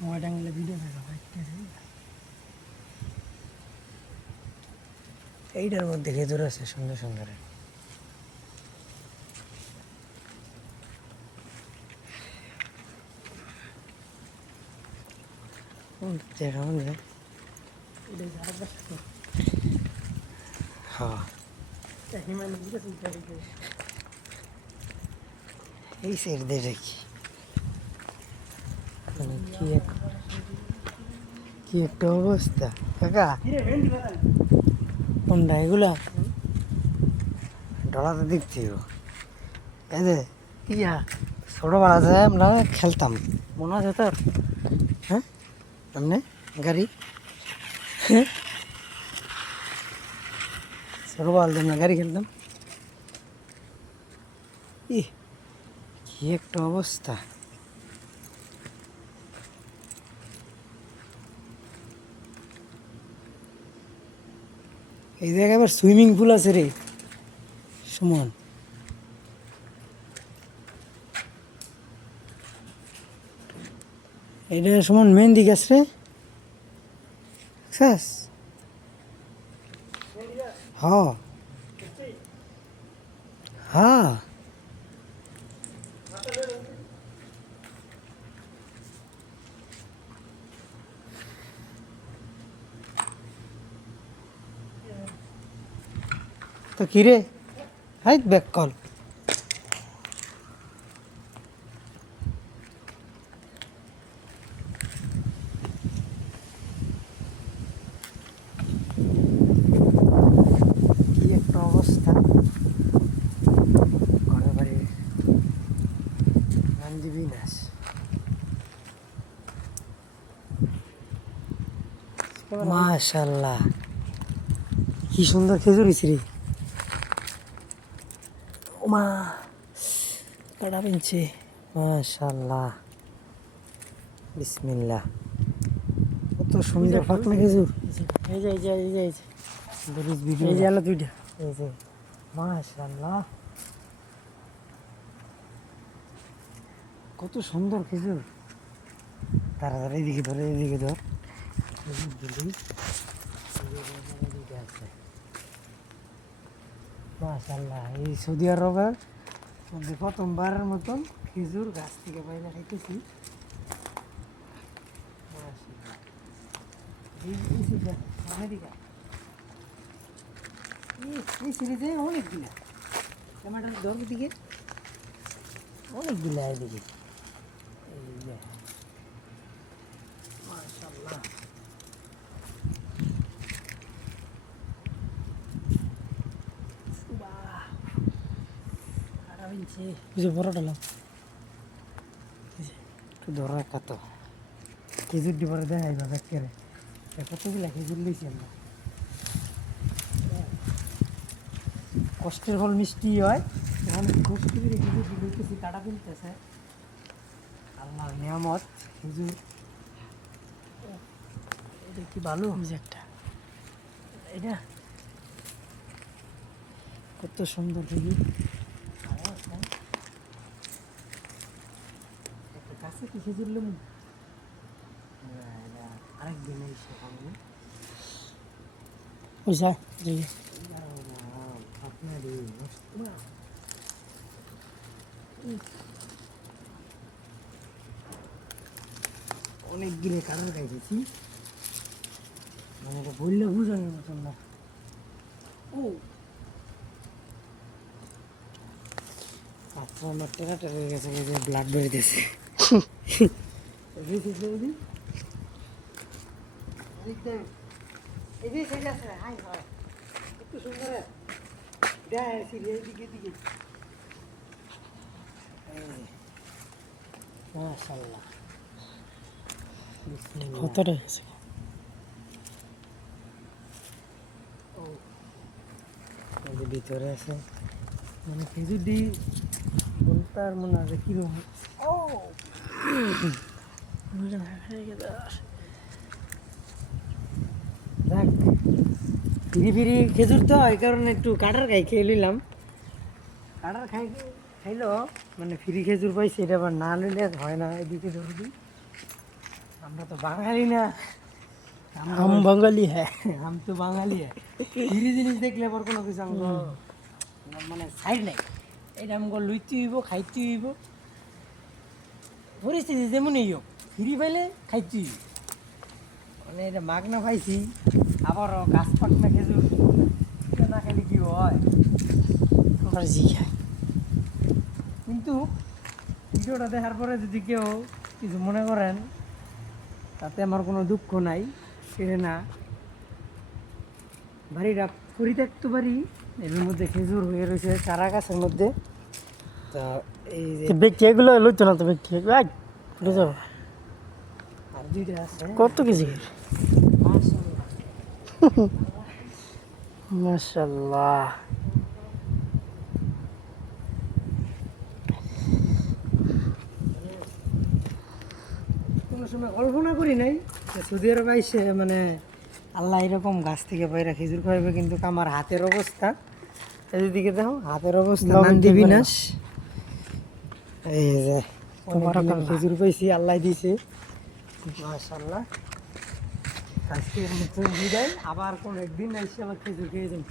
Mobile টাঙ্গলে video দেখা ভাই। এইটার মধ্যে খেজুর আছে সুন্দর সুন্দর। দেখা মনে যায়। এটা ঝাড়া বসে তো হ্যাঁ হিমালয় বুঝেছি গাড়িতে এই সাইড দিয়ে দেখি মানে কি একটা অবস্থা কাকা। কিরে ভেন্ডি বাদাম কোনটা এগুলা ডলাতে দেখছি এই যে ইয়া ছোটোবেলাতে আমরা খেলতাম মনে আছে তোর? হ্যাঁ এমনি গাড়ি ছোটোবেলাতে আমরা গাড়ি খেলতাম। ই কি একটা অবস্থা। এই জায়গায় আবার সুইমিং পুল আছে রে সুমন। এটা সুমন মেহেন্দি গাছ রে শেষ। হ্যাঁ হ্যাঁ তো কিরে হাই ব্যাক কল। কি একটা অবস্থা ঘরে বাড়ি গান্ধী বিনাশ। মাশাল্লাহ কি সুন্দর খেজুর হয়েছে রে। ওমা কাটা পেনছে মাশাল্লাহ বিসমিল্লাহ। কত সুন্দর ফাঁকনা খেজুর। এই যে এই যে এই যে এই যে বরিস ভিডিও এই যে আলো দুইটা এই যে মাশাল্লাহ কত সুন্দর খেজুর। তাড়াতাড়ি এদিকে ধর এদিকে ধর খেজুরগুলি আছে মাশাল্লাহ। এই সৌদি আরবের মধ্যে প্রথমবারের মতন খেজুর গাছ থেকে বাইরে খাইতেছি। মাশাল্লাহ আমেরিকা এই সিরিজে অনেকগুলা টমেটোর ধর দিকে অনেকগুলা এদিকে এই যে মাশাল্লাহ। বাহ কাটা পেনছে এই যে বড়টা লাও একটু ধরা কত খেজুর ডিপরে দেখাইবা ব্যাকেরে কতগুলা খেজুর লইছি আমরা। কষ্টের ফল মিষ্টি হয়। এখানে কষ্ট করে খেজুর লইতেছি কাটা কিনতেছে আল্লাহর নিয়ামত খেজুর। এটা কি ভালো এই যে একটা এটা কত সুন্দর খেজুর। একটা কাছে কি খেজুর লম আরেকদিন এসে খাবো। ওই যা যে আপনার অনেক গিলে কারণ খাইতেছি মানে এটা বললে বুঝানোর মতন না। ও আচ্ছা আমার টেরা টেরা হয়ে গেছে ব্লাড বেরিয়েছে। একটু সুন্দর দিকে দিকে মাশাআল্লাহ বিসমিল্লাহ। কতটা হয়েছে ও এই যে ভিতরে আছে মানে খেজুর দি বলতার মনে আছে কিরকম। ও যাক ফিরি ফিরি খেজুর তো এই কারণে একটু কাটার খাই খেয়ে নিলাম। কাটার খাইলো মানে ফ্রি খেজুর পাইছি এটা আবার না নিলে হয় না। এদিকে ধরে দিই আমরা তো বাঙালি না, हम बंगाली है हम তো বাঙালি হিরি জিনিস দেখলে পর কোনো কিছু আমগো মানে সাইড নাই, এটা আমগো লুইতে হইব, খাইতে হইব, পরিস্থিতি যেমনই হোক ফিরি পাইলে খাইতে হইব। মানে এটা মাগনা পাইছি, আবারও গাছ পাক না খেজুর, এটা না খাইলে কি হয়। और जी है কিন্তু ভিডিওটা দেখার পরে যদি কেউ কিছু মনে করেন, তাতে আমার কোনো দুঃখ নাই, সেটা না। বাড়িটা পরিত্যক্ত বাড়ি, এর মধ্যে খেজুর হয়ে রয়েছে চারা গাছের মধ্যে। তা এই যে तो व्यक्ति एगुलो लुचो ना तो व्यक्ति आई बुझो আর দুইটা আছে কত কেজি মাশাআল্লাহ। মাশাআল্লাহ কোনো সময় কল্পনা করি নাই যে সৌদি আরব আইসে মানে আল্লাহ এরকম গাছ থেকে বাইরে খেজুর খাইবে, কিন্তু আমার হাতের অবস্থা এদিকে দেখো, হাতের অবস্থা লবণ নান্দি দিয়ে বিনাশ। এই যে তোমার অনেকগুলো খেজুর পাইছি, আল্লাহ দিছে মাশাআল্লাহ। আজকে বিদায়, আবার কোন একদিন এসে আবার খেজুর খেয়ে যাবো।